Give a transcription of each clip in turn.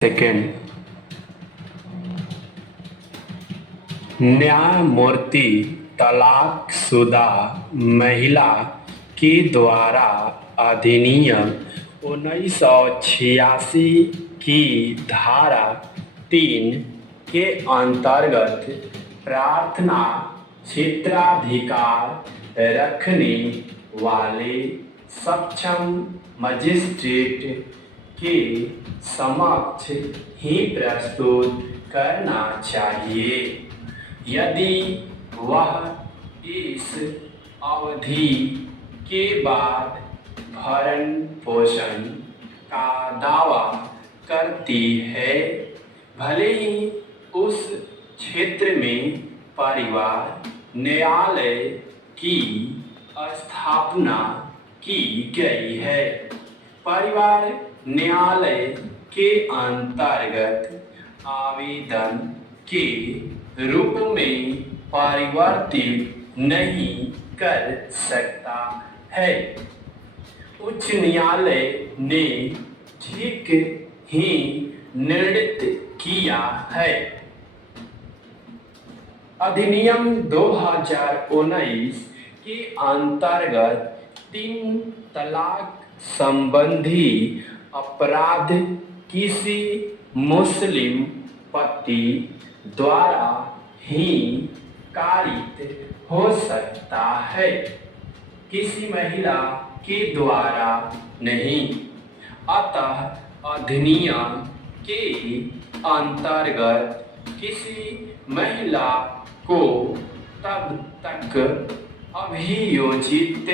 Second. न्यायमूर्ति तलाकशुदा महिला के द्वारा अधिनियम 1986 की धारा 3 के अंतर्गत प्रार्थना क्षेत्राधिकार रखने वाले सक्षम मजिस्ट्रेट के समक्ष ही प्रस्तुत करना चाहिए। यदि वह इस अवधि के बाद भरण पोषण का दावा करती है, भले ही उस क्षेत्र में परिवार न्यायालय की स्थापना की गई है। परिवार न्यायालय के अंतर्गत आवेदन के रूप में परिवर्तित नहीं कर सकता है। उच्च न्यायालय ने ठीक ही निर्णित किया है। अधिनियम 2019 के अंतर्गत 3 तलाक संबंधी अपराध किसी मुस्लिम पति द्वारा ही कारित हो सकता है, किसी महिला के द्वारा नहीं। अतः अधिनियम के अंतर्गत किसी महिला को तब तक अभियोजित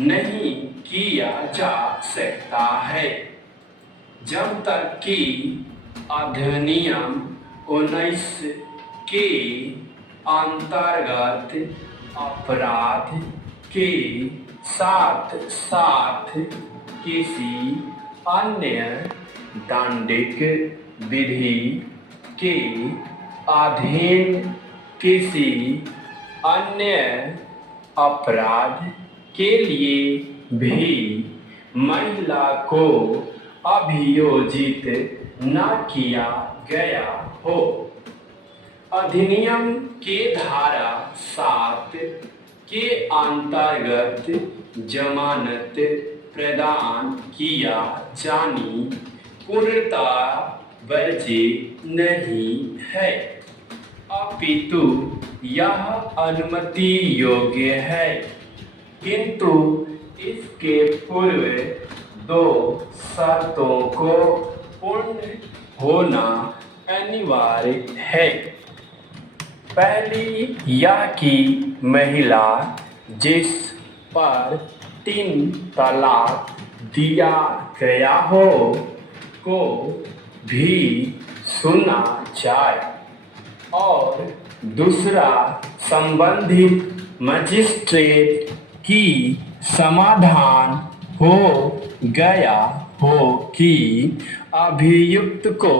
नहीं किया जा सकता है जब तक कि अधिनियम 19 के अंतर्गत अपराध के साथ साथ किसी अन्य दंडिक विधि के अधीन किसी अन्य अपराध के लिए भी महिला को अभियोजित न किया गया हो। अधिनियम के धारा 7 के अंतर्गत जमानत प्रदान किया जानी पूर्णतः वर्जित नहीं है, अपितु यह अनुमति योग्य है, किंतु इसके पूर्व 2 शर्तों को पूर्ण होना अनिवार्य है। पहली यह कि महिला जिस पर 3 तलाक दिया गया हो को भी सुना जाए, और दूसरा संबंधित मजिस्ट्रेट की समाधान हो गया हो कि अभियुक्त को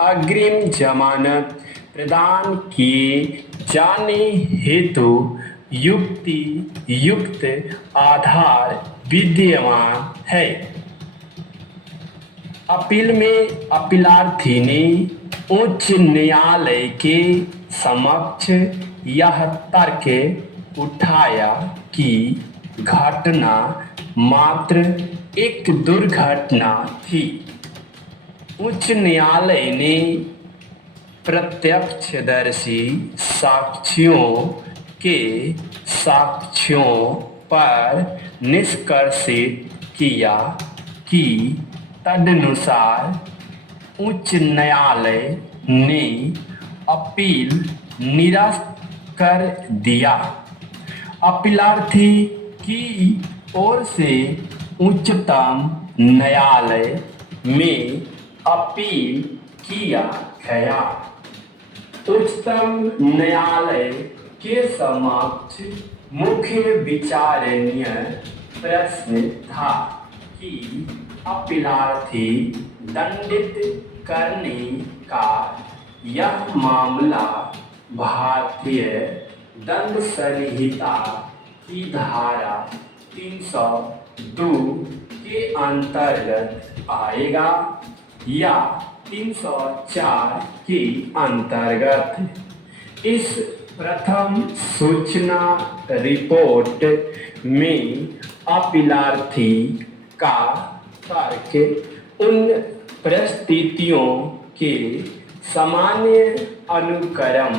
अग्रिम जमानत प्रदान किए जाने हेतु युक्त आधार विद्यमान है। अपील में अपीलार्थी ने उच्च न्यायालय के समक्ष यह तर्क उठाया कि घटना मात्र एक दुर्घटना थी। उच्च न्यायालय ने प्रत्यक्षदर्शी साक्ष्यों के साक्ष्यों पर निष्कर्षित किया कि तदनुसार उच्च न्यायालय ने अपील निरस्त कर दिया। अपीलार्थी की ओर से उच्चतम न्यायालय में अपील किया गया। उच्चतम न्यायालय के समक्ष मुख्य विचारणीय प्रश्न था कि अपीलार्थी दंडित करने का यह मामला भारतीय दंड संहिता की धारा 302 के अंतर्गत आएगा या 304 के अंतर्गत इस प्रथम सूचना रिपोर्ट में अपीलार्थी का तर्क उन परिस्थितियों के सामान्य अनुक्रम